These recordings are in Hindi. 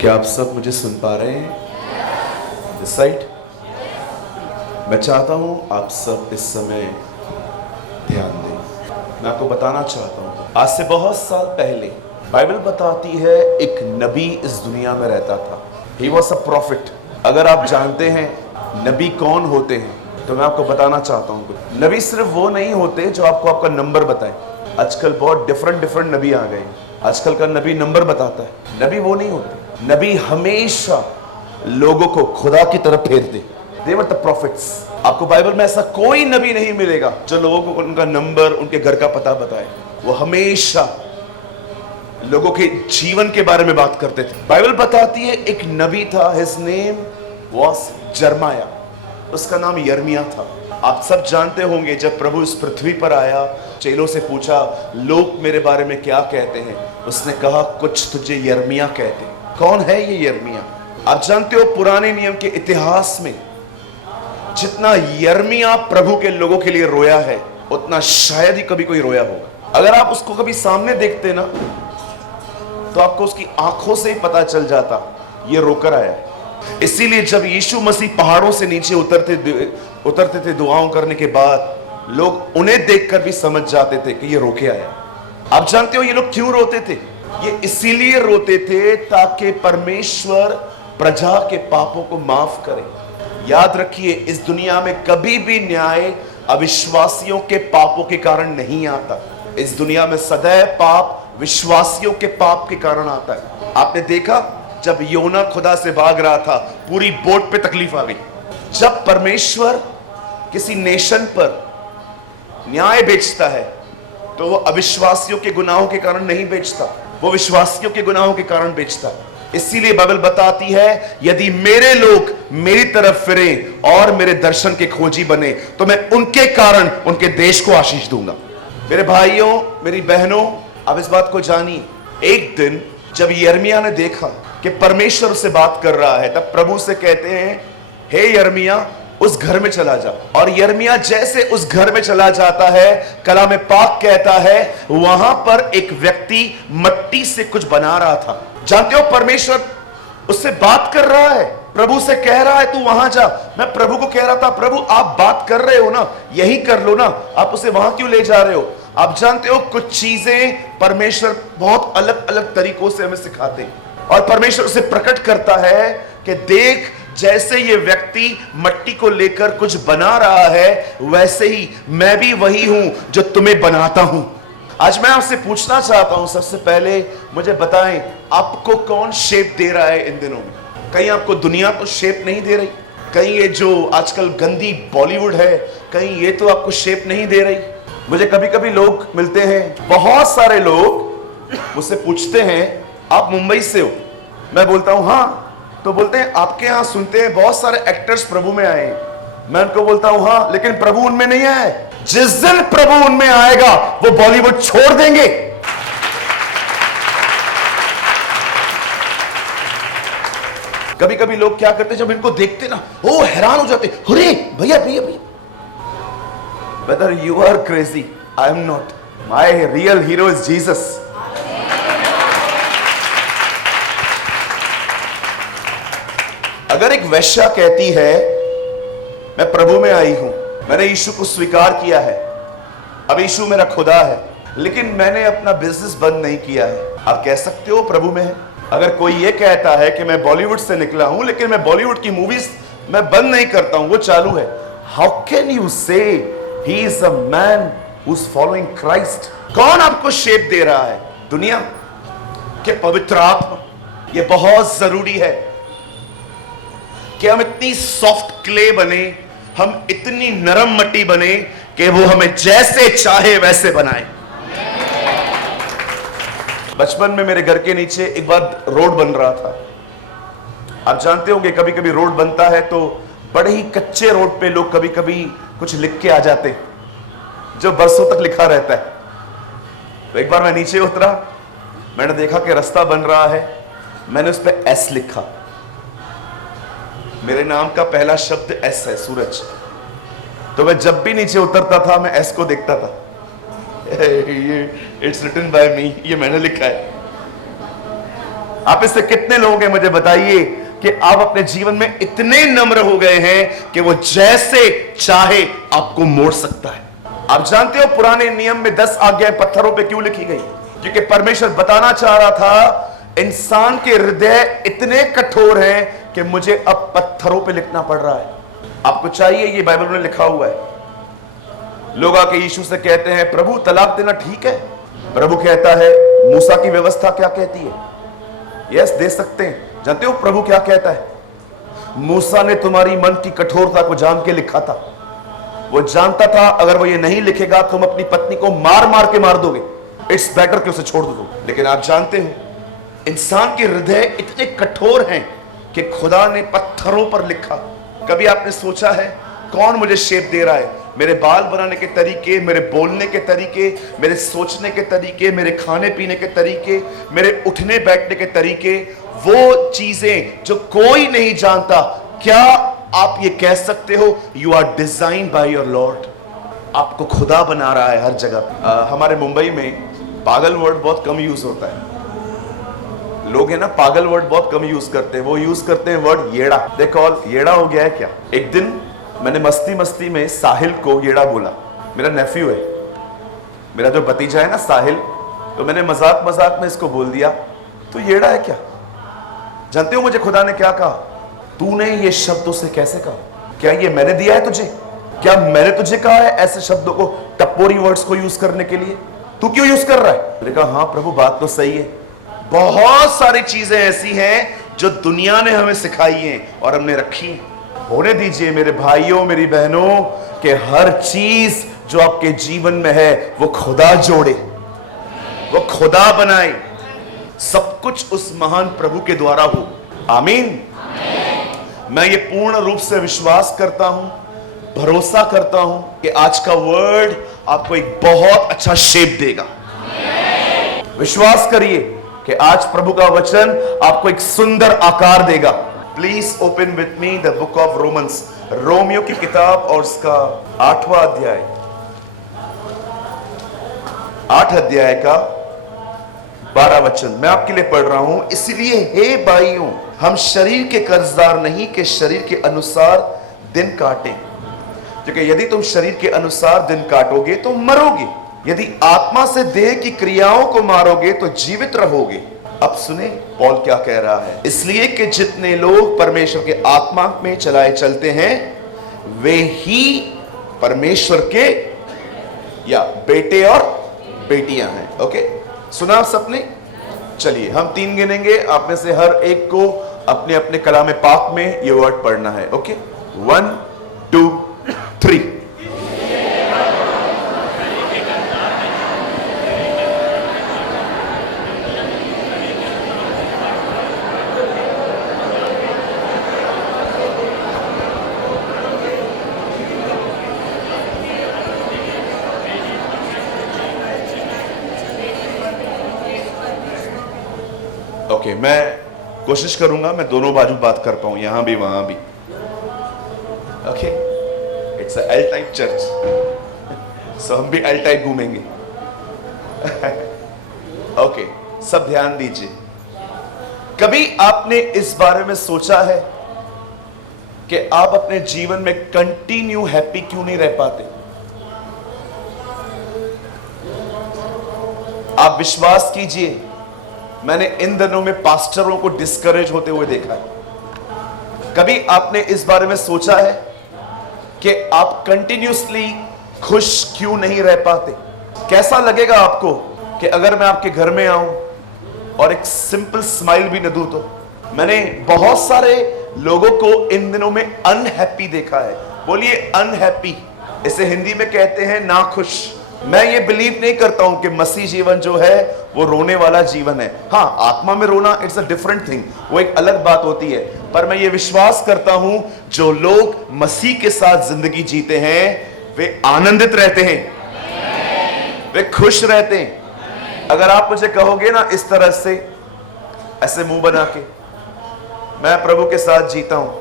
क्या आप सब मुझे सुन पा रहे हैं? This side. मैं चाहता हूं आप सब इस समय ध्यान दें। मैं आपको बताना चाहता हूं, आज से बहुत साल पहले बाइबल बताती है एक नबी इस दुनिया में रहता था। He was a profit. अगर आप जानते हैं नबी कौन होते हैं तो मैं आपको बताना चाहता हूं कुछ। नबी सिर्फ वो नहीं होते जो आपको आपका नंबर बताएं। आजकल बहुत डिफरेंट नबी आ गए। आजकल का नबी नंबर बताता है। नबी वो नहीं होते। नबी हमेशा लोगों को खुदा की तरफ फेरते। They were the prophets। आपको बाइबल में ऐसा कोई नबी नहीं मिलेगा जो लोगों को उनका नंबर, उनके घर का पता बताए। वो हमेशा लोगों के जीवन के बारे में बात करते थे। बाइबल बताती है एक नबी था, हिज नेम वाज जर्माया। उसका नाम यर्मिया था। आप सब जानते होंगे जब प्रभु इस पृथ्वी पर आया, चेलों से पूछा लोग मेरे बारे में क्या कहते हैं। उसने कहा कुछ तुझे यर्मिया कहते हैं। कौन है ये यर्मिया? आप जानते हो पुराने नियम के इतिहास में जितना यर्मिया प्रभु के लोगों के लिए रोया है उतना शायद ही कभी कोई रोया होगा। अगर आप उसको कभी सामने देखते ना तो आपको उसकी आंखों से ही पता चल जाता ये रोकर आया है। इसीलिए जब यीशु मसीह पहाड़ों से नीचे उतरते थे दुआओं करने के बाद, लोग उन्हें देखकर भी समझ जाते थे कि ये रोके आया। आप जानते हो ये लोग क्यों रोते थे? ये इसीलिए रोते थे ताकि परमेश्वर प्रजा के पापों को माफ करे। याद रखिए, इस दुनिया में कभी भी न्याय अविश्वासियों के पापों के कारण नहीं आता। इस दुनिया में सदैव पाप विश्वासियों के पाप के कारण आता है। आपने देखा जब योना खुदा से भाग रहा था, पूरी बोट पे तकलीफ आ गई। जब परमेश्वर किसी नेशन पर न्याय बेचता है तो वो अविश्वासियों के गुनाहों के कारण नहीं बेचता, वो विश्वासियों के गुनाहों के कारण बेचता है। इसीलिए बाइबल बताती है यदि मेरे लोग मेरी तरफ फिरे और मेरे दर्शन के खोजी बने तो मैं उनके कारण उनके देश को आशीष दूंगा। मेरे भाइयों, मेरी बहनों, अब इस बात को जानिए। एक दिन जब यर्मिया ने देखा कि परमेश्वर उससे बात कर रहा है, तब प्रभु से कहते हैं हे यर्मिया उस घर में चला जा। और यर्मिया जैसे उस घर में चला जाता है, कलाम पाक कहता है वहां पर एक व्यक्ति मट्टी से कुछ बना रहा था। जानते हो परमेश्वर उससे बात कर रहा है, प्रभु से कह रहा है तू वहां जा। मैं प्रभु को कह रहा था प्रभु आप बात कर रहे हो ना, यही कर लो ना, आप उसे वहां क्यों ले जा रहे हो? आप जानते हो कुछ चीजें परमेश्वर बहुत अलग अलग तरीकों से हमें सिखाते हैं और परमेश्वर उसे प्रकट करता है कि देख जैसे ये व्यक्ति मट्टी को लेकर कुछ बना रहा है वैसे ही मैं भी वही हूं जो तुम्हें बनाता हूं। आज मैं आपसे पूछना चाहता हूं, सबसे पहले मुझे बताएं आपको कौन शेप दे रहा है इन दिनों में? कहीं आपको दुनिया तो शेप नहीं दे रही, कहीं ये जो आजकल गंदी बॉलीवुड है कहीं ये तो आपको शेप नहीं दे रही। मुझे कभी कभी लोग मिलते हैं, बहुत सारे लोग मुझसे पूछते हैं आप मुंबई से हो? मैं बोलता हूं हाँ। तो बोलते हैं आपके यहां सुनते हैं बहुत सारे एक्टर्स प्रभु में आए हैं। मैं उनको बोलता हूं हाँ, लेकिन प्रभु उनमें नहीं आया है। जिस दिन प्रभु उनमें आएगा वो बॉलीवुड छोड़ देंगे। कभी कभी लोग क्या करते जब इनको देखते ना वो हैरान हो जाते, अरे भैया भैया भैया। Whether you are crazy, I am not. My real hero is Jesus. अगर एक वेश्या कहती है मैं प्रभु में आई हूं, मैंने यीशु को स्वीकार किया है, अब यीशु मेरा खुदा है, लेकिन मैंने अपना बिजनेस बंद नहीं किया है, आप कह सकते हो प्रभु में है? अगर कोई ये कहता है कि मैं बॉलीवुड से निकला हूं लेकिन मैं बॉलीवुड की मूवीज मैं बंद नहीं करता हूं, वो चालू है, हाउ कैन यू से he is a man who is following Christ? कौन आपको शेप दे रहा है? दुनिया के पवित्र आत्मा? ये बहुत जरूरी है कि हम इतनी सॉफ्ट क्ले बने, हम इतनी नरम मट्टी बने कि वो हमें जैसे चाहे वैसे बनाए। बचपन में मेरे घर के नीचे एक बार रोड बन रहा था। आप जानते होंगे कभी कभी रोड बनता है तो बड़े ही कच्चे रोड पे लोग कभी कभी कुछ लिख के आ जाते जो बरसों तक लिखा रहता है। तो एक बार मैं नीचे उतरा, मैंने देखा कि रास्ता बन रहा है, मैंने उस पर एस लिखा। मेरे नाम का पहला शब्द एस है, सूरज। तो मैं जब भी नीचे उतरता था मैं एस को देखता था, ये इट्स रिटन बाय मी, ये मैंने लिखा है। आप इससे कितने लोग हैं मुझे बताइए कि आप अपने जीवन में इतने नम्र हो गए हैं कि वो जैसे चाहे आपको मोड़ सकता है। आप जानते हो पुराने नियम में 10 आज्ञाएं पत्थरों पे क्यों लिखी गई? क्योंकि परमेश्वर बताना चाह रहा था इंसान के हृदय इतने कठोर हैं कि मुझे अब पत्थरों पे लिखना पड़ रहा है। आपको चाहिए, ये बाइबल में लिखा हुआ है। लोग आके यीशु से कहते हैं प्रभु तलाक देना ठीक है? प्रभु कहता है मूसा की व्यवस्था क्या कहती है? यस, दे सकते हैं। जानते हो प्रभु क्या कहता है? मूसा ने तुम्हारी मन की कठोरता को जान के लिखा था। वो जानता था अगर वो ये नहीं लिखेगा तुम अपनी पत्नी को मार मार के मार दोगे। इट्स बेटर कि उसे छोड़ दो। लेकिन आप जानते हो इंसान के हृदय इतने कठोर हैं कि खुदा ने पत्थरों पर लिखा। कभी आपने सोचा है कौन मुझे शेप दे रहा है? मेरे बाल बनाने के तरीके, मेरे बोलने के तरीके, मेरे सोचने के तरीके, मेरे खाने पीने के तरीके, मेरे उठने बैठने के तरीके, वो चीजें जो कोई नहीं जानता। क्या आप ये कह सकते हो you are design by your lord? आपको खुदा बना रहा है हर जगह। हमारे मुंबई में पागल वर्ड बहुत कम यूज होता है। लोग है ना पागल वर्ड बहुत कम यूज करते हैं। वो यूज करते हैं वर्ड येड़ा। दे कॉल येड़ा हो गया है क्या? एक दिन मैंने मस्ती मस्ती में साहिल को येड़ा बोला। मेरा नेफ्यू है, मेरा जो भतीजा है ना साहिल, तो मैंने मजाक मजाक में इसको बोल दिया तो येड़ा है क्या? जानते हो मुझे खुदा ने क्या कहा? तूने ये शब्द उसे कैसे कहा? क्या ये मैंने दिया है तुझे? क्या मैंने तुझे कहा है ऐसे शब्दों को, टपोरी वर्ड्स को यूज करने के लिए? तू क्यों यूज कर रहा है? मैंने कहा हाँ प्रभु बात तो सही है। बहुत सारी चीजें ऐसी हैं जो दुनिया ने हमें सिखाई हैं और हमने रखी हैं। होने दीजिए मेरे भाइयों मेरी बहनों कि हर चीज जो आपके जीवन में है वो खुदा जोड़े, वो खुदा बनाए। सब कुछ उस महान प्रभु के द्वारा हो। आमीन। मैं ये पूर्ण रूप से विश्वास करता हूं, भरोसा करता हूं कि आज का वर्ड आपको एक बहुत अच्छा शेप देगा। विश्वास करिए कि आज प्रभु का वचन आपको एक सुंदर आकार देगा। Please open with me the book of Romans, Romeo की किताब और उसका 8वां अध्याय, 8 अध्याय का 12 वचन मैं आपके लिए पढ़ रहा हूं। इसलिए हे भाइयों हम शरीर के कर्जदार नहीं कि शरीर के अनुसार दिन काटें, क्योंकि यदि तुम शरीर के अनुसार दिन काटोगे तो मरोगे, यदि आत्मा से देह की क्रियाओं को मारोगे तो जीवित रहोगे। अब सुने पौल क्या कह रहा है। इसलिए कि जितने लोग परमेश्वर के आत्मा में चलाए चलते हैं वे ही परमेश्वर के या बेटे और बेटियां हैं। ओके, सुना सबने? चलिए हम 3 गिनेंगे, आप में से हर एक को अपने अपने कलाम पाक में ये वर्ड पढ़ना है। ओके, 1 2 3। ओके, मैं कोशिश करूंगा मैं दोनों बाजू बात कर पाऊं, यहां भी वहां भी। Okay, it's a L type church, so हम भी एल टाइप घूमेंगे। ओके, सब ध्यान दीजिए। कभी आपने इस बारे में सोचा है कि आप अपने जीवन में कंटिन्यू हैप्पी क्यों नहीं रह पाते? आप विश्वास कीजिए मैंने इन दिनों में पास्टरों को डिस्करेज होते हुए देखा है। कभी आपने इस बारे में सोचा है कि आप कंटिन्यूसली खुश क्यों नहीं रह पाते? कैसा लगेगा आपको कि अगर मैं आपके घर में आऊं और एक सिंपल स्माइल भी न दूं तो? मैंने बहुत सारे लोगों को इन दिनों में अनहैप्पी देखा है। बोलिए अनहैप्पी, इसे हिंदी में कहते हैं नाखुश। मैं ये बिलीव नहीं करता हूं कि मसीह जीवन जो है वो रोने वाला जीवन है। हाँ, आत्मा में रोना इट्स अ डिफरेंट थिंग, वो एक अलग बात होती है। पर मैं ये विश्वास करता हूं जो लोग मसीह के साथ जिंदगी जीते हैं वे आनंदित रहते हैं, वे खुश रहते हैं। अगर आप मुझे कहोगे ना इस तरह से, ऐसे मुंह बना के, मैं प्रभु के साथ जीता हूं,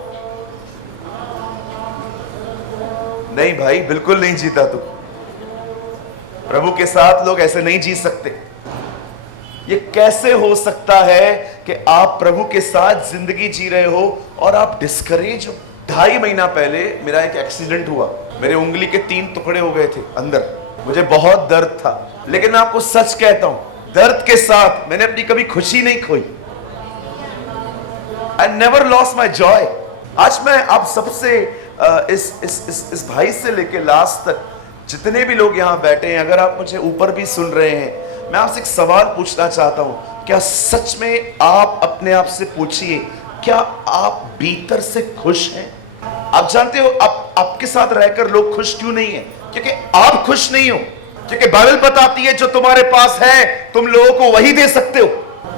नहीं भाई बिल्कुल नहीं जीता तू। प्रभु के साथ लोग ऐसे नहीं जी सकते। ये कैसे हो सकता है कि आप प्रभु के साथ जिंदगी जी रहे हो और आप डिस्करेज हो? 2.5 महीना पहले मेरा एक एक्सीडेंट हुआ, मेरे उंगली के 3 टुकड़े हो गए थे अंदर, मुझे बहुत दर्द था, लेकिन मैं आपको सच कहता हूं, दर्द के साथ मैंने अपनी कभी खुशी नहीं खोई। I never lost my joy। आज मैं आप सबसे इस भाई से लेके लास्ट तक जितने भी लोग यहां बैठे हैं, अगर आप मुझे ऊपर भी सुन रहे हैं, मैं आपसे एक सवाल पूछना चाहता हूं, क्या सच में आप अपने आप से पूछिए, क्या आप भीतर से खुश हैं? आप जानते हो आपके साथ रहकर लोग खुश क्यों नहीं है? क्योंकि आप खुश नहीं हो। क्योंकि बाइबल बताती है जो तुम्हारे पास है तुम लोगों को वही दे सकते हो।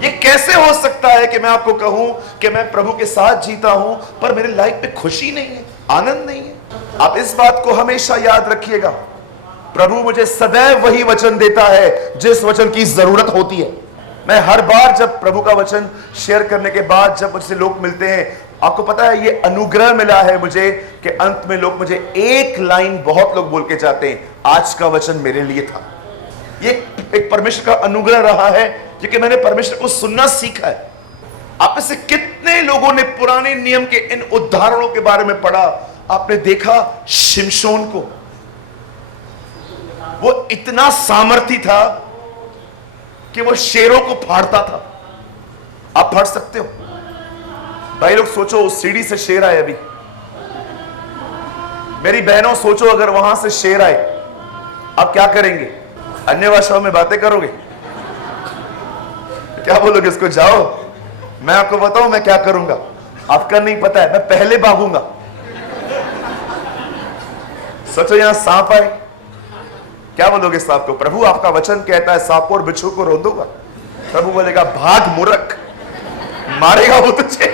ये कैसे हो सकता है कि मैं आपको कहूं कि मैं प्रभु के साथ जीता हूं पर मेरे लाइफ में खुशी नहीं है, आनंद नहीं है? आप इस बात को हमेशा याद रखिएगा, प्रभु मुझे सदैव वही वचन देता है जिस वचन की जरूरत होती है। मैं हर बार जब प्रभु का वचन शेयर करने के बाद जब मुझसे लोग मिलते हैं, आपको पता है ये अनुग्रह मिला है मुझे कि अंत में लोग मुझे एक लाइन बहुत लोग बोल के जाते हैं, आज का वचन मेरे लिए था। ये एक परमेश्वर का अनुग्रह रहा है क्योंकि मैंने परमेश्वर को सुनना सीखा है। आप में से कितने लोगों ने पुराने नियम के इन उदाहरणों के बारे में पढ़ा? आपने देखा शिमशोन को, वो इतना सामर्थी था कि वो शेरों को फाड़ता था। आप फाड़ सकते हो? भाई लोग सोचो, उस सीढ़ी से शेर आए, अभी मेरी बहनों सोचो अगर वहां से शेर आए, आप क्या करेंगे? अन्य भाषाओं में बातें करोगे? क्या बोलोगे उसको? जाओ, मैं आपको बताऊं मैं क्या करूंगा, आपका नहीं पता है, मैं पहले भागूंगा। सोचो यहां सांप आए, क्या बोलोगे सांप को? प्रभु आपका वचन कहता है सांप और बिच्छू को रोंदूंगा। प्रभु बोलेगा भाग मूर्ख, मारेगा वो तुझे।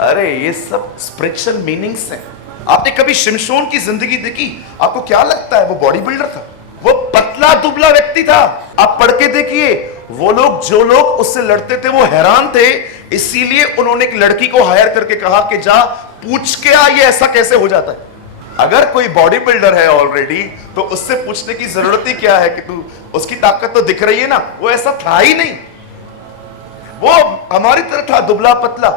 अरे ये सब स्पिरिचुअल मीनिंग्स हैं। आपने कभी शिमशोन की जिंदगी देखी? आपको क्या लगता है वो बॉडी बिल्डर था? वो पतला दुबला व्यक्ति था। आप पढ़ के देखिए, वो लोग जो लोग उससे लड़ते थे वो हैरान थे, इसीलिए उन्होंने एक लड़की को हायर करके कहा कि जा पूछ के आ ये ऐसा कैसे हो जाता है। अगर कोई बॉडी बिल्डर है ऑलरेडी तो उससे पूछने की जरूरत ही क्या है कि तू, उसकी ताकत तो दिख रही है ना। वो ऐसा था ही नहीं, वो हमारी तरह था, दुबला पतला।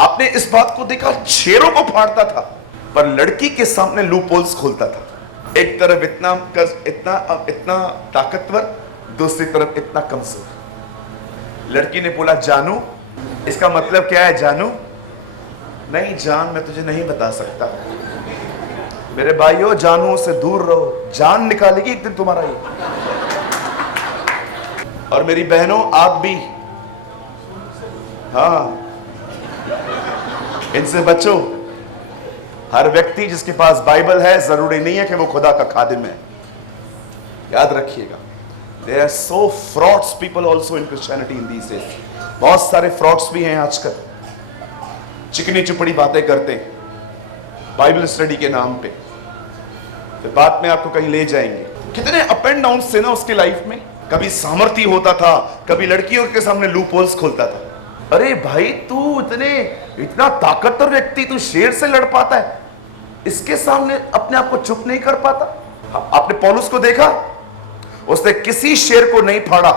आपने इस बात को देखा, शेरों को फाड़ता था पर लड़की के सामने लूपहोल्स खोलता था। एक तरफ इतना ताकतवर, दूसरी तरफ इतना कमजोर। लड़की ने बोला जानू, इसका मतलब क्या है जानू? नहीं जान, मैं तुझे नहीं बता सकता। मेरे भाइयों, जानू से दूर रहो, जान निकालेगी एक दिन तुम्हारा ये। और मेरी बहनों आप भी, हाँ, इनसे बचो। हर व्यक्ति जिसके पास बाइबल है जरूरी नहीं है कि वो खुदा का खादिम है, याद रखिएगा। There are so frauds people also in Christianity in these days। बहुत सारे फ्रॉड्स भी हैं आजकल, चिकनी चुपड़ी बातें करते हैं बाइबल स्टडी के नाम पे, फिर बाद में आपको कहीं ले जाएंगे। कितने अप एंड डाउन से ना उसके लाइफ में, कभी सामर्थी होता था, कभी लड़कियों के सामने लूप होल्स खोलता था। अरे भाई तू इतना ताकतवर व्यक्ति, तू शेर से लड़ पाता है, इसके सामने अपने आप को चुप नहीं कर पाता। आपने पौलुस को देखा, उसने किसी शेर को नहीं फाड़ा,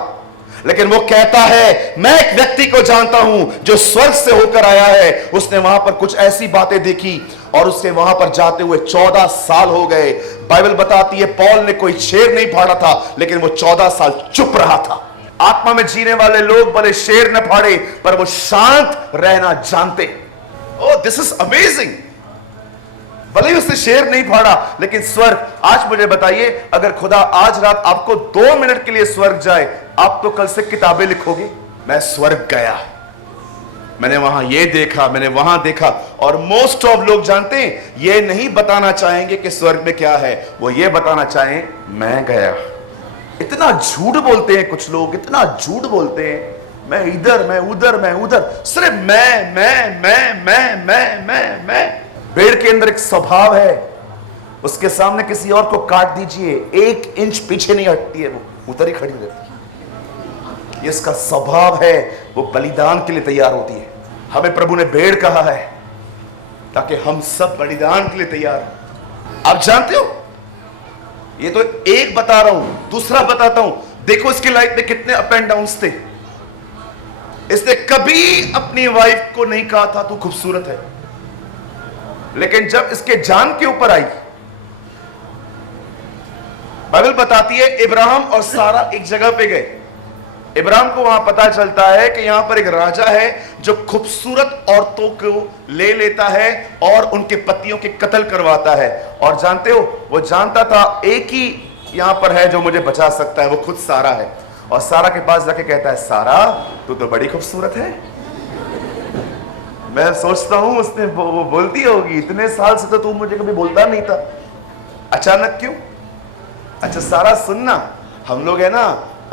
लेकिन वो कहता है मैं एक व्यक्ति को जानता हूं जो स्वर्ग से होकर आया है। उसने वहां पर कुछ ऐसी बातें देखी और उसके वहां पर जाते हुए 14 साल हो गए। बाइबल बताती है पौल ने कोई शेर नहीं फाड़ा था, लेकिन वो 14 साल चुप रहा था। आत्मा में जीने वाले लोग भले शेर न फाड़े पर वो शांत रहना जानते। Oh this is amazing. भले ही उसने शेर नहीं फाड़ा, लेकिन स्वर्ग। आज मुझे बताइए, अगर खुदा आज रात आपको 2 मिनट के लिए स्वर्ग जाए, आप तो कल से किताबें लिखोगे, मैं स्वर्ग गया, मैंने वहां ये देखा, मैंने वहां देखा। और मोस्ट ऑफ लोग जानते हैं, ये नहीं बताना चाहेंगे कि स्वर्ग में क्या है, वो ये बताना चाहें मैं गया। इतना झूठ बोलते हैं कुछ लोग, इतना झूठ बोलते हैं, मैं इधर, मैं उधर, मैं उधर, सिर्फ मैं। भेड़ के अंदर एक स्वभाव है, उसके सामने किसी और को काट दीजिए, 1 इंच पीछे नहीं हटती है, वो उधर ही खड़ी रहती है। ये इसका स्वभाव है, वो बलिदान के लिए तैयार होती है। हमें प्रभु ने भेड़ कहा है ताकि हम सब बलिदान के लिए तैयार हो। आप जानते हो, ये तो एक बता रहा हूं, दूसरा बताता हूं। देखो इसकी लाइफ में कितने अप एंड डाउन्स थे। इसने कभी अपनी वाइफ को नहीं कहा था तू खूबसूरत है, लेकिन जब इसके जान के ऊपर आई, बाइबल बताती है इब्राहिम और सारा एक जगह पे गए। इब्राहिम को वहां पता चलता है कि यहां पर एक राजा है जो खूबसूरत औरतों को ले लेता है और उनके पतियों के कत्ल करवाता है। और जानते हो, वो जानता था एक ही यहां पर है जो मुझे बचा सकता है, वो खुद सारा है। और सारा के पास जाके कहता है, सारा तू तो बड़ी खूबसूरत है। मैं सोचता हूं उसने वो बोलती होगी, इतने साल से तो तू मुझे कभी बोलता नहीं था, अचानक क्यों? अच्छा सारा सुनना, हम लोग है ना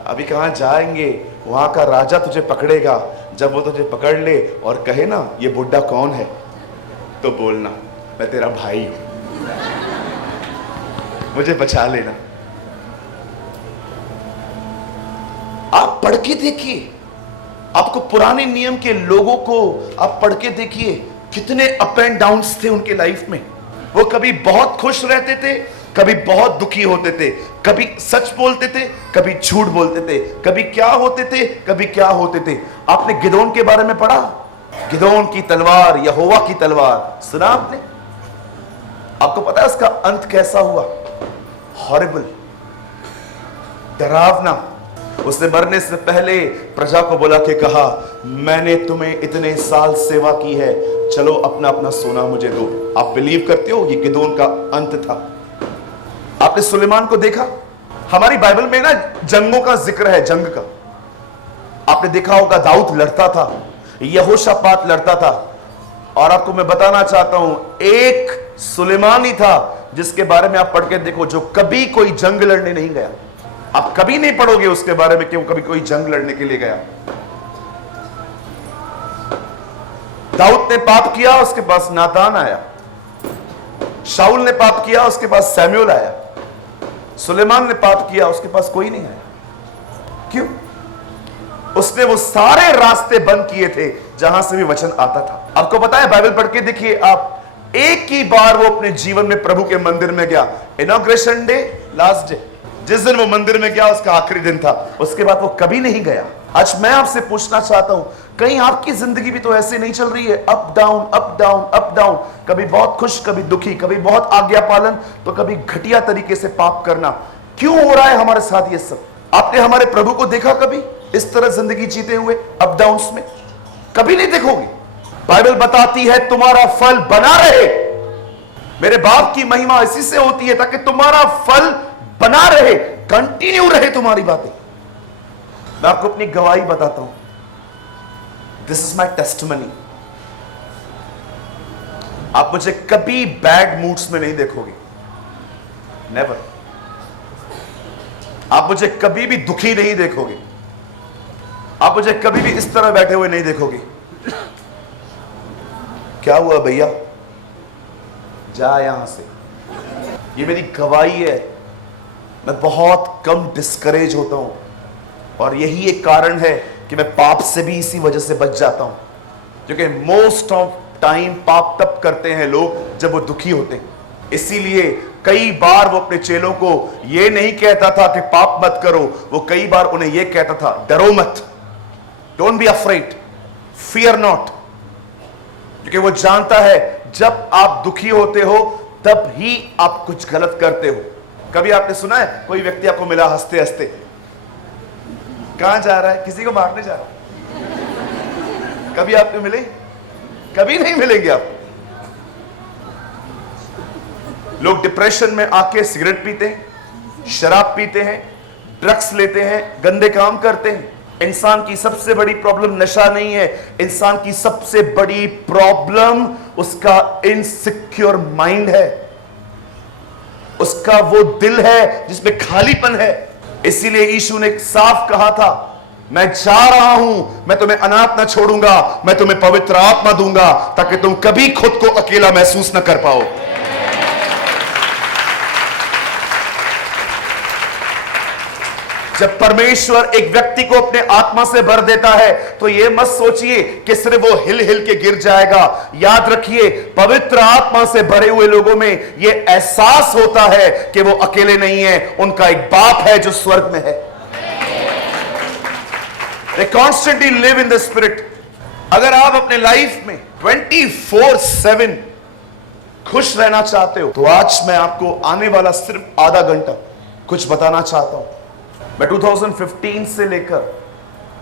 अभी कहां जाएंगे, वहां का राजा तुझे पकड़ेगा। जब वो तुझे पकड़ ले और कहे ना ये बुड्ढा कौन है, तो बोलना मैं तेरा भाई हूं, मुझे बचा लेना। आप पढ़ के देखिए, आपको पुराने नियम के लोगों को आप पढ़ के देखिए, कितने अप एंड डाउन्स थे उनके लाइफ में। वो कभी बहुत खुश रहते थे, कभी बहुत दुखी होते थे, कभी सच बोलते थे, कभी झूठ बोलते थे, कभी क्या होते थे, कभी क्या होते थे। आपने गिदोन के बारे में पढ़ा, गिदोन की तलवार, यहोवा की तलवार, सुना आपने? आपको पता है उसका अंत कैसा हुआ? हॉरिबल, डरावना। उसने मरने से पहले प्रजा को बुला के कहा, मैंने तुम्हें इतने साल सेवा की है, चलो अपना अपना सोना मुझे दो। आप बिलीव करते हो ये गिदोन का अंत था? आपने सुलेमान को देखा? हमारी बाइबल में ना जंगों का जिक्र है, जंग का। आपने देखा होगा दाऊद लड़ता था, यहोशापात लड़ता था। और आपको मैं बताना चाहता हूं, एक सुलेमान ही था जिसके बारे में आप पढ़ के देखो, जो कभी कोई जंग लड़ने नहीं गया। आप कभी नहीं पढ़ोगे उसके बारे में कि वो कभी कोई जंग लड़ने के लिए गया। दाऊद ने पाप किया, उसके पास नातान आया। शाऊल ने पाप किया, उसके पास सैमुएल आया। सुलेमान ने पाप किया, उसके पास कोई नहीं आया। क्यों? उसने वो सारे रास्ते बंद किए थे जहां से भी वचन आता था। आपको पता है, बाइबल पढ़ के देखिए आप, एक ही बार वो अपने जीवन में प्रभु के मंदिर में गया, इनॉग्रेशन डे, लास्ट डे, जिस दिन वो मंदिर में गया उसका आखिरी दिन था। उसके बाद वो कभी नहीं गया। आज मैं आपसे पूछना चाहता हूं, कहीं आपकी जिंदगी भी तो ऐसे नहीं चल रही है? Up down, up down, up down, कभी बहुत खुश, कभी दुखी, कभी बहुत आज्ञा पालन, तो कभी घटिया तरीके से पाप करना। क्यों हो रहा है हमारे साथ ये सब? आपने हमारे प्रभु को देखा कभी इस तरह जिंदगी जीते हुए अप डाउन्स में? कभी नहीं देखोगे। बाइबल बताती है तुम्हारा फल बना रहे। मेरे बाप की महिमा इसी से होती है ताकि तुम्हारा फल बना रहे, कंटिन्यू रहे तुम्हारी बातें। मैं आपको अपनी गवाही बताता हूं, दिस इज माई टेस्टिमनी। आप मुझे कभी बैड मूड्स में नहीं देखोगे, नेवर। आप मुझे कभी भी दुखी नहीं देखोगे, आप मुझे कभी भी इस तरह बैठे हुए नहीं देखोगे। क्या हुआ भैया, जा यहां से। ये मेरी गवाही है। मैं बहुत कम डिस्करेज होता हूं, और यही एक कारण है कि मैं पाप से भी इसी वजह से बच जाता हूं, क्योंकि मोस्ट ऑफ टाइम पाप तब करते हैं लोग जब वो दुखी होते हैं। इसीलिए कई बार वो अपने चेलों को ये नहीं कहता था कि पाप मत करो, वो कई बार उन्हें ये कहता था, डरो मत, don't be afraid, fear not. क्योंकि वो जानता है जब आप दुखी होते हो तब ही आप कुछ गलत करते हो। कभी आपने सुना है कोई व्यक्ति आपको मिला हंसते हंसते, कहां जा रहा है, किसी को मारने जा रहा है? कभी आपको मिले? कभी नहीं मिलेंगे आप। लोग डिप्रेशन में आके सिगरेट पीते हैं, शराब पीते हैं, ड्रग्स लेते हैं, गंदे काम करते हैं। इंसान की सबसे बड़ी प्रॉब्लम नशा नहीं है, इंसान की सबसे बड़ी प्रॉब्लम उसका इनसिक्योर माइंड है, उसका वो दिल है जिसमें खालीपन है। इसीलिए यीशु ने साफ कहा था, मैं जा रहा हूं, मैं तुम्हें अनाथ न छोड़ूंगा, मैं तुम्हें पवित्र आत्मा दूंगा ताकि तुम कभी खुद को अकेला महसूस न कर पाओ। जब परमेश्वर एक व्यक्ति को अपने आत्मा से भर देता है तो यह मत सोचिए कि सिर्फ वो हिल हिल के गिर जाएगा। याद रखिए, पवित्र आत्मा से भरे हुए लोगों में यह एहसास होता है कि वो अकेले नहीं है, उनका एक बाप है जो स्वर्ग में है। They constantly live in the spirit. अगर आप अपने लाइफ में 24/7 खुश रहना चाहते हो तो आज मैं आपको आने वाला सिर्फ आधा घंटा कुछ बताना चाहता हूं। मैं 2015 से लेकर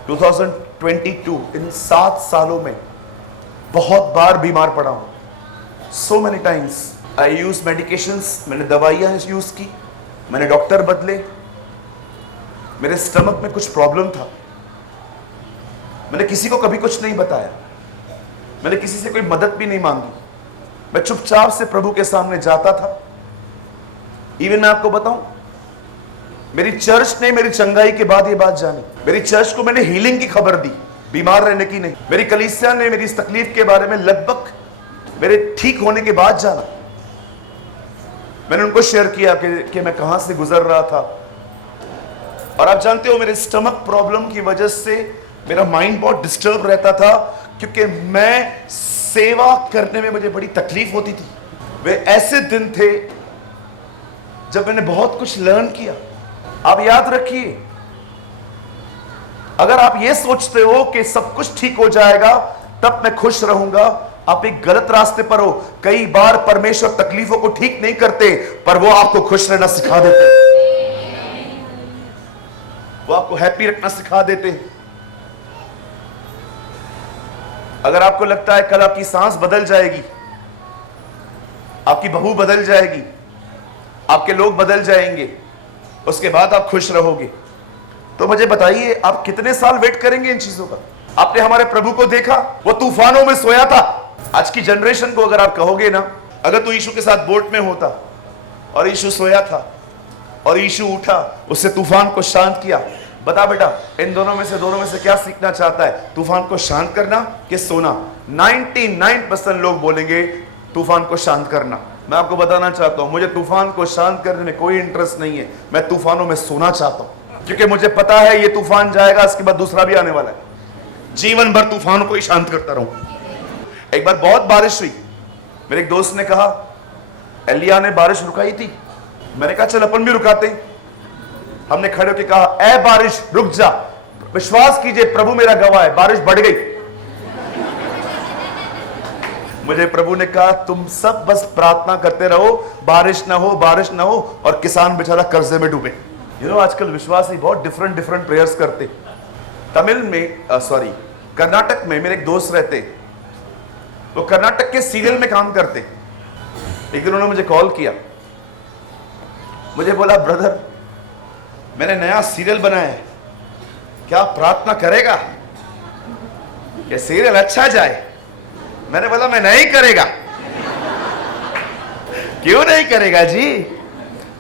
2022 इन 7 सालों में बहुत बार बीमार पड़ा हूं। So many times I use medications, मैंने दवाइयां यूज की, मैंने डॉक्टर बदले, मेरे स्टमक में कुछ प्रॉब्लम था, मैंने किसी को कभी कुछ नहीं बताया, मैंने किसी से कोई मदद भी नहीं मांगी, मैं चुपचाप से प्रभु के सामने जाता था। इवन मैं आपको बताऊं, मेरी चर्च ने मेरी चंगाई के बाद ये बात जानी, मेरी चर्च को मैंने हीलिंग की खबर दी, बीमार रहने की नहीं। मेरी कलीसिया ने मेरी इस तकलीफ के बारे में लगभग मेरे ठीक होने के बाद जाना। मैंने उनको शेयर किया कि मैं कहां से गुजर रहा था। और आप जानते हो, मेरे स्टमक प्रॉब्लम की वजह से मेरा माइंड बहुत डिस्टर्ब रहता था, क्योंकि मैं सेवा करने में मुझे बड़ी तकलीफ होती थी। वे ऐसे दिन थे जब मैंने बहुत कुछ लर्न किया। आप याद रखिए, अगर आप ये सोचते हो कि सब कुछ ठीक हो जाएगा तब मैं खुश रहूंगा, आप एक गलत रास्ते पर हो। कई बार परमेश्वर तकलीफों को ठीक नहीं करते, पर वो आपको खुश रहना सिखा देते हैं, वो आपको हैप्पी रखना सिखा देते हैं। अगर आपको लगता है कल आपकी सांस बदल जाएगी, आपकी बहू बदल जाएगी, आपके लोग बदल जाएंगे, उसके बाद आप खुश रहोगे, तो मुझे बताइए आप कितने साल वेट करेंगे इन चीजों का? आपने हमारे प्रभु को देखा, वो तूफानों में सोया था। आज की जनरेशन को अगर आप कहोगे ना, अगर तू यीशु के साथ बोट में होता और यीशु सोया था और यीशु उठा, उससे तूफान को शांत किया, बता बेटा इन दोनों में से क्या सीखना चाहता है? तूफान को शांत करना कि सोना? 99% लोग बोलेंगे तूफान को शांत करना। मैं आपको बताना चाहता हूं, मुझे तूफान को शांत करने में कोई इंटरेस्ट नहीं है। मैं तूफानों में सोना चाहता हूं, क्योंकि मुझे पता है ये तूफान जाएगा, इसके बाद दूसरा भी आने वाला है। जीवन भर तूफानों को ही शांत करता रहूं। एक बार बहुत बारिश हुई, मेरे एक दोस्त ने कहा एलिया ने बारिश रुकाई थी। मैंने कहा चल अपन भी रुकाते हैं। हमने खड़े होकर कहा ए बारिश रुक जा, विश्वास कीजिए प्रभु मेरा गवाह है, बारिश बढ़ गई। मुझे प्रभु ने कहा तुम सब बस प्रार्थना करते रहो, बारिश ना हो, बारिश ना हो, और किसान बेचारा कर्जे में डूबे। आजकल विश्वासी बहुत डिफरेंट प्रेयर्स करते। तमिल में कर्नाटक में मेरे एक दोस्त रहते, वो कर्नाटक के सीरियल में काम करते। एक दिन उन्होंने मुझे कॉल किया, मुझे बोला ब्रदर मैंने नया सीरियल बनाया है, क्या प्रार्थना करेगा कि सीरियल अच्छा जाए? मैंने बोला मैं नहीं करेगा। क्यों नहीं करेगा जी?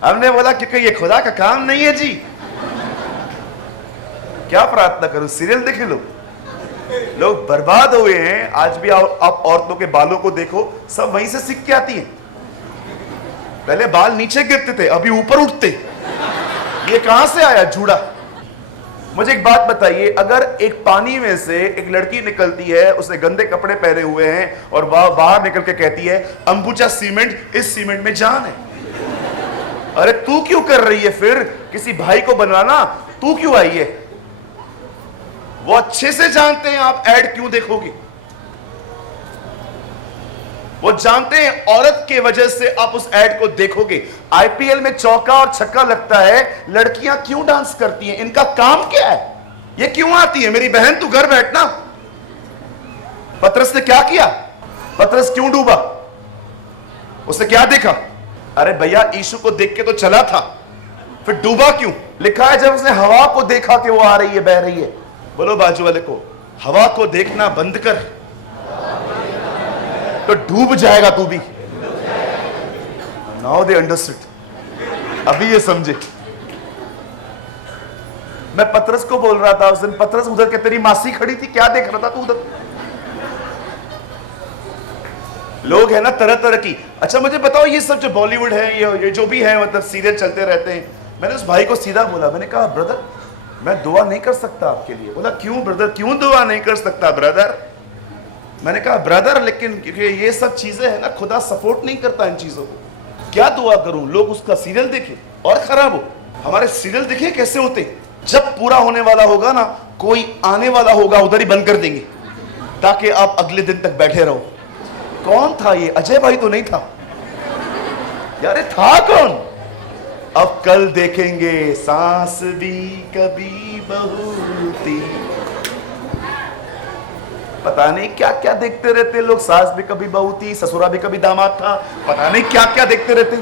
हमने बोला क्योंकि ये खुदा का काम नहीं है जी। क्या प्रार्थना करूं? सीरियल देखे लोग बर्बाद हुए हैं। आज भी आप औरतों के बालों को देखो, सब वहीं से सीख के आती हैं। पहले बाल नीचे गिरते थे, अभी ऊपर उठते। ये कहां से आया जूड़ा? मुझे एक बात बताइए, अगर एक पानी में से एक लड़की निकलती है, उसने गंदे कपड़े पहने हुए हैं और बाहर निकल के कहती है अंबुजा सीमेंट, इस सीमेंट में जान है। अरे तू क्यों कर रही है? फिर किसी भाई को बनवाना, तू क्यों आई है? वो अच्छे से जानते हैं आप ऐड क्यों देखोगे। वो जानते हैं औरत के वजह से आप उस ऐड को देखोगे। आईपीएल में चौका और छक्का लगता है, लड़कियां क्यों डांस करती हैं? इनका काम क्या है? ये क्यों आती है? मेरी बहन तू घर बैठना। पतरस ने क्या किया? पतरस क्यों डूबा? उसने क्या देखा? अरे भैया यीशु को देख के तो चला था, फिर डूबा क्यों? लिखा है जब उसने हवा को देखा कि वो आ रही है, बह रही है। बोलो बाजू वाले को, हवा को देखना बंद कर तो डूब जाएगा तू भी। Now they understood. अभी ये समझे। मैं पतरस को बोल रहा था उस दिन, पतरस उधर के तेरी मासी खड़ी थी, क्या देख रहा था तू उधर? लोग है ना तरह तरह की। अच्छा मुझे बताओ, ये सब जो बॉलीवुड है, ये जो भी है, मतलब सीरियल चलते रहते हैं। मैंने उस भाई को सीधा बोला, मैंने कहा ब्रदर मैं दुआ नहीं कर सकता आपके लिए। बोला क्यों ब्रदर, क्यों दुआ नहीं कर सकता ब्रदर? मैंने कहा ब्रदर लेकिन क्योंकि ये सब चीजें है ना, खुदा सपोर्ट नहीं करता इन चीजों को। क्या दुआ करूं? लोग उसका सीरियल देखे और खराब हो। हमारे सीरियल देखे कैसे होते, जब पूरा होने वाला होगा ना, कोई आने वाला होगा, उधर ही बंद कर देंगे ताकि आप अगले दिन तक बैठे रहो। कौन था ये? अजय भाई तो नहीं था यार, ये था कौन? अब कल देखेंगे, सांस भी कभी बहू थी। पता नहीं क्या क्या देखते रहते लोग, सास भी कभी बहू थी, ससुरा भी कभी दामाद था, पता नहीं क्या क्या देखते रहते।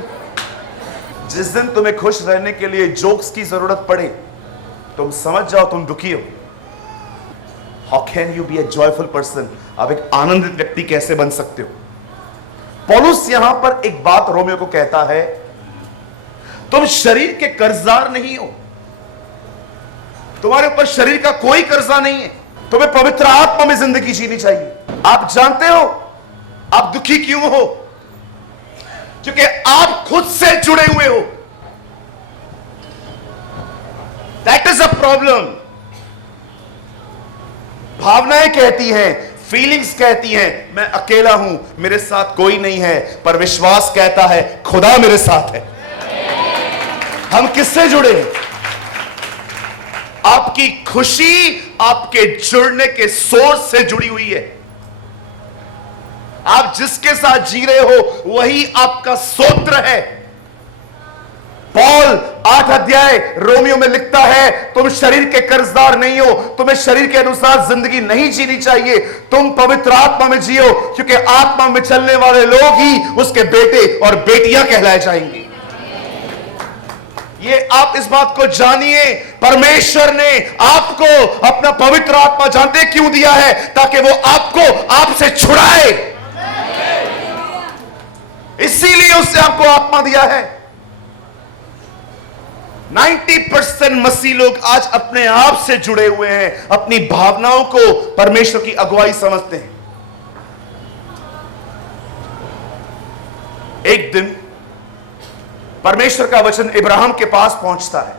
जिस दिन तुम्हें खुश रहने के लिए जोक्स की जरूरत पड़े, तुम समझ जाओ तुम दुखी हो। How can you be a joyful person? आप एक आनंदित व्यक्ति कैसे बन सकते हो? पौलुस यहां पर एक बात रोमियो को कहता है, तुम शरीर के कर्जदार नहीं हो, तुम्हारे ऊपर शरीर का कोई कर्जा नहीं है, तुम्हें पवित्र आत्मा में जिंदगी जीनी चाहिए। आप जानते हो आप दुखी क्यों हो? क्योंकि आप खुद से जुड़े हुए हो। That is a problem. भावनाएं कहती हैं, फीलिंग्स कहती हैं मैं अकेला हूं, मेरे साथ कोई नहीं है, पर विश्वास कहता है खुदा मेरे साथ है। हम किससे जुड़े हैं? आपकी खुशी आपके जुड़ने के सोर्स से जुड़ी हुई है। आप जिसके साथ जी रहे हो वही आपका स्तोत्र है। पौल 8 अध्याय रोमियो में लिखता है, तुम शरीर के कर्जदार नहीं हो, तुम्हें शरीर के अनुसार जिंदगी नहीं जीनी चाहिए, तुम पवित्र आत्मा में जियो, क्योंकि आत्मा में चलने वाले लोग ही उसके बेटे और बेटियां कहलाए जाएंगे। ये आप इस बात को जानिए, परमेश्वर ने आपको अपना पवित्र आत्मा जानते क्यों दिया है? ताकि वो आपको आपसे छुड़ाए। इसीलिए उसने आपको आत्मा दिया है। 90% मसीह लोग आज अपने आप से जुड़े हुए हैं, अपनी भावनाओं को परमेश्वर की अगुवाई समझते हैं। एक दिन परमेश्वर का वचन इब्राहिम के पास पहुंचता है।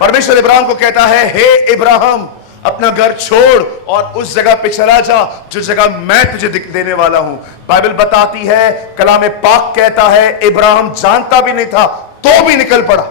परमेश्वर इब्राहिम को कहता है, हे इब्राहिम, अपना घर छोड़ और उस जगह पे चला जा जो जगह मैं तुझे देने वाला हूं। बाइबल बताती है, कलाम पाक कहता है, इब्राहिम जानता भी नहीं था तो भी निकल पड़ा।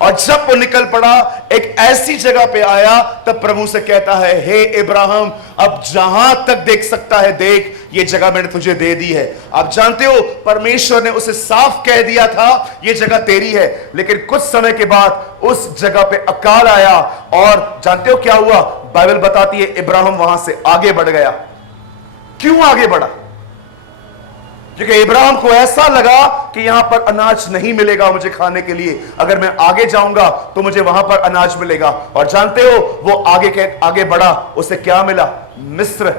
और जब वो निकल पड़ा, एक ऐसी जगह पे आया, तब प्रभु से कहता है, हे इब्राहिम, अब जहां तक देख सकता है देख, ये जगह मैंने तुझे दे दी है। आप जानते हो परमेश्वर ने उसे साफ कह दिया था ये जगह तेरी है, लेकिन कुछ समय के बाद उस जगह पे अकाल आया और जानते हो क्या हुआ? बाइबल बताती है इब्राहिम वहां से आगे बढ़ गया। क्यों आगे बढ़ा? क्योंकि इब्राहिम को ऐसा लगा कि यहां पर अनाज नहीं मिलेगा मुझे खाने के लिए, अगर मैं आगे जाऊंगा तो मुझे वहां पर अनाज मिलेगा। और जानते हो वो आगे बढ़ा, उसे क्या मिला? मिस्र।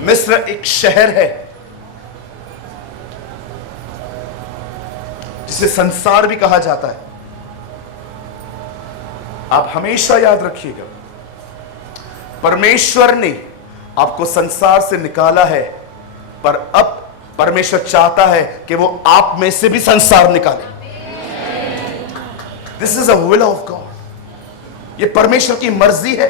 मिस्र एक शहर है जिसे संसार भी कहा जाता है। आप हमेशा याद रखिएगा, परमेश्वर ने आपको संसार से निकाला है, पर अब परमेश्वर चाहता है कि वो आप में से भी संसार निकाले। This is a will of God. ये परमेश्वर की मर्जी है।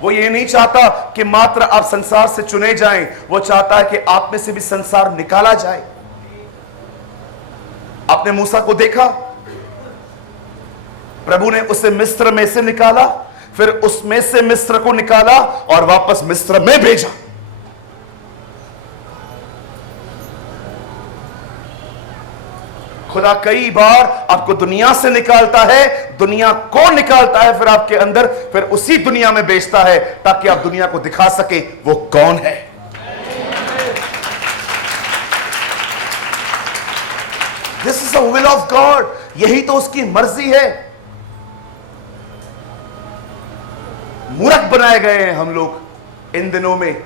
वो ये नहीं चाहता कि मात्र आप संसार से चुने जाएं, वो चाहता है कि आप में से भी संसार निकाला जाए। आपने मूसा को देखा, प्रभु ने उसे मिस्र में से निकाला, फिर उसमें से मिस्र को निकाला और वापस मिस्र में भेजा। खुदा कई बार आपको दुनिया से निकालता है, दुनिया को निकालता है फिर आपके अंदर, फिर उसी दुनिया में भेजता है ताकि आप दुनिया को दिखा सके वो कौन है। This is the will of God. यही तो उसकी मर्जी है। मूर्ख बनाए गए हैं हम लोग इन दिनों में,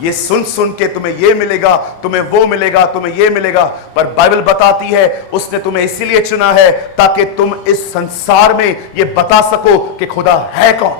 ये सुन सुन के तुम्हें ये मिलेगा, तुम्हें वो मिलेगा, तुम्हें ये मिलेगा। पर बाइबल बताती है उसने तुम्हें इसीलिए चुना है ताकि तुम इस संसार में ये बता सको कि खुदा है कौन।